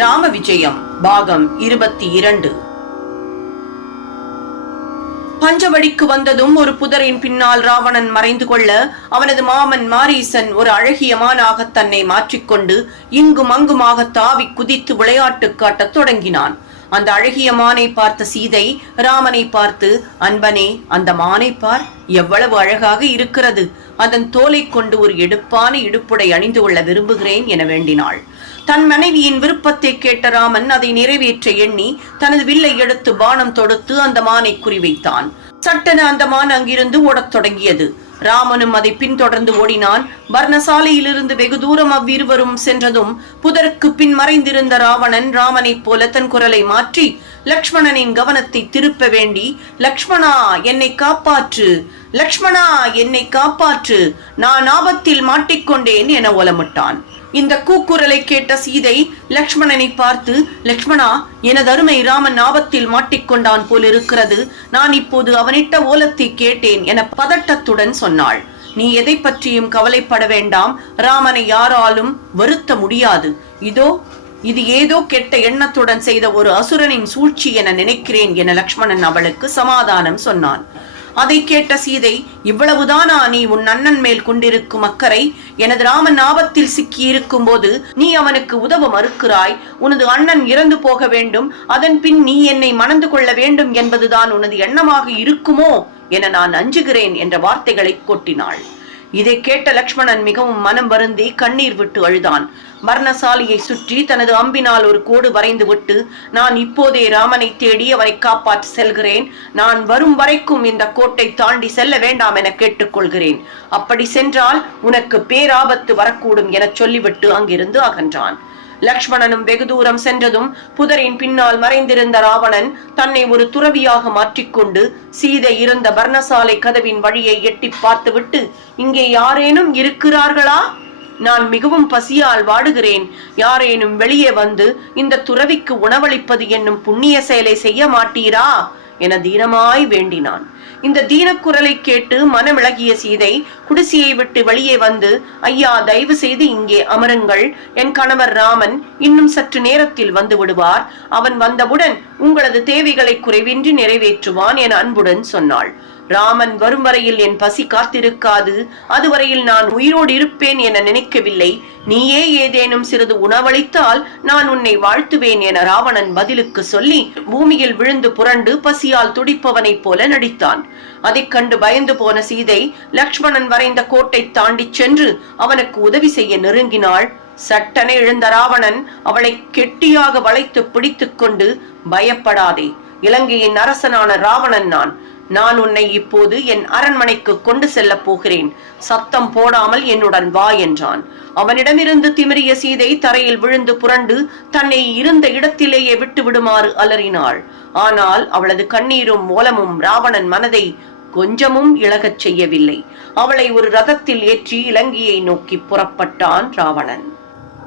ராம விஜயம் பாகம் இருபத்தி இரண்டு பஞ்சவடிக்கு வந்ததும் ஒரு புதரின் பின்னால் ராவணன் மறைந்து கொள்ள அவனது மாமன் மாரீசன் ஒரு அழகிய மானாக தன்னை மாற்றிக்கொண்டு இங்கும் அங்குமாக தாவி குதித்து விளையாட்டு காட்டத் தொடங்கினான். அந்த அழகிய மானை பார்த்த சீதை ராமனை பார்த்து அன்பனே அந்த மானை பார் எவ்வளவு அழகாக இருக்கிறது. அதன் தோலை கொண்டு ஒரு எடுப்பான இடுப்புடை அணிந்து கொள்ள விரும்புகிறேன் என வேண்டினாள். தன் மனைவியின் விருப்பத்தை கேட்ட ராமன் அதை நிறைவேற்ற எண்ணி தனது வில்லை எடுத்து பானம் தொடுத்து அந்த மானை குறிவைத்தான். சட்டென அந்த மான் அங்கிருந்து ஓடத் தொடங்கியது. ராமனும் அதை பின்தொடர்ந்து ஓடினான். பர்ணசாலையிலிருந்து வெகு தூரம் அவ்விருவரும் சென்றதும் புதருக்கு பின் மறைந்திருந்த ராவணன் ராமனைப் போல தன் குரலை மாற்றி லக்ஷ்மணனின் கவனத்தை திருப்ப வேண்டி லக்ஷ்மணா என்னை காப்பாற்று லக்ஷ்மணா என்னை காப்பாற்று நான் ஆபத்தில் மாட்டிக்கொண்டேன் என ஓலமிட்டான். இந்த கூக்குரலை கேட்ட சீதை லக்ஷ்மணனை பார்த்து லக்ஷ்மணா எனது அருமை ராமன் ஆபத்தில் மாட்டிக்கொண்டான் போல் இருக்கிறது நான் இப்போது அவனிட்ட ஓலத்தை கேட்டேன் என பதட்டத்துடன் சொன்னாள். நீ எதை பற்றியும் கவலைப்பட வேண்டாம். ராமனை யாராலும் வருத்த முடியாது. இதோ இது ஏதோ கெட்ட எண்ணத்துடன் செய்த ஒரு அசுரனின் சூழ்ச்சி என நினைக்கிறேன் என லக்ஷ்மணன் அவளுக்கு சமாதானம் சொன்னான். அதை கேட்ட சீதை இவ்வளவுதானா நீ உன் அண்ணன் மேல் கொண்டிருக்கும் அக்கறை? எனது ராமன் ஆபத்தில் சிக்கி இருக்கும் போது நீ அவனுக்கு உதவ மறுக்கிறாய். உனது அண்ணன் இறந்து போக வேண்டும். அதன் பின் நீ என்னை மணந்து கொள்ள வேண்டும் என்பதுதான் உனது எண்ணமாக இருக்குமோ? என நான் அஞ்சுகிறேன் என்ற வார்த்தைகளை கொட்டினாள். இதை கேட்ட லக்ஷ்மணன் மிகவும் மனம் வருந்தி கண்ணீர் விட்டு அழுதான். மரணசாலியை சுற்றி தனது அம்பினால் ஒரு கோடு வரைந்து விட்டு நான் இப்போதே ராமனை தேடி அவரை காப்பாற்றி செல்கிறேன். நான் வரும் வரைக்கும் இந்த கோட்டை தாண்டி செல்ல வேண்டாம் என கேட்டுக்கொள்கிறேன். அப்படி சென்றால் உனக்கு பேராபத்து வரக்கூடும் என சொல்லிவிட்டு அங்கிருந்து அகன்றான். லக்ஷ்மணனும் வெகு தூரம் சென்றதும் புதரின் பின்னால் மறைந்திருந்த ராவணன் தன்னை ஒரு துறவியாக மாற்றிக்கொண்டு சீதை இருந்த பர்ணசாலை கதவின் வழியை எட்டி பார்த்துவிட்டு இங்கே யாரேனும் இருக்கிறார்களா? நான் மிகவும் பசியால் வாடுகிறேன். யாரேனும் வெளியே வந்து இந்த துறவிக்கு உணவளிப்பது என்னும் புண்ணிய செயலை செய்ய மாட்டீரா? என தீனமாய் வேண்டினான். இந்த தீனக்குரலை கேட்டு மனமிளகிய சீதை குடிசையை விட்டு வெளியே வந்து ஐயா தயவு செய்து இங்கே அமருங்கள். என் கணவர் ராமன் இன்னும் சற்று நேரத்தில் வந்து விடுவார். அவன் வந்தவுடன் உங்களது தேவைகளை குறைவின்றி நிறைவேற்றுவான் என அன்புடன் சொன்னாள். ராமன் வரும் வரையில் என் பசி காத்திருக்காது. அதுவரையில் நான் உயிரோடு இருப்பேன் என நினைக்கவில்லை. நீயே ஏதேனும் சிறிது உணவளித்தால் நான் உன்னை வாழ்த்துவேன் என ராவணன் பதிலுக்கு சொல்லி பூமியில் விழுந்து புரண்டு பசியால் துடிப்பவனைப் போல நடித்தான். அதைக் கண்டு பயந்து போன சீதை லக்ஷ்மணன் வரைந்த கோட்டை தாண்டிச் சென்று அவனுக்கு உதவி செய்ய நெருங்கினாள். சட்டென எழுந்த ராவணன் அவளை கெட்டியாக வளைத்து பிடித்துக் கொண்டு பயப்படாதே. இலங்கையின் அரசனான ராவணன் நான். நான் உன்னை இப்போது என் அரண்மனைக்கு கொண்டு செல்ல போகிறேன். சத்தம் போடாமல் என்னுடன் வா என்றான். அவனிடமிருந்து திமிரிய சீதை தரையில் விழுந்து புரண்டு தன்னை இருந்த இடத்திலேயே விட்டு விடுமாறு அலறினாள். ஆனால் அவளது கண்ணீரும் மூலமும் ராவணன் மனதை கொஞ்சமும் இழகச் செய்யவில்லை. அவளை ஒரு ரதத்தில் ஏற்றி இலங்கையை நோக்கி புறப்பட்டான் ராவணன்.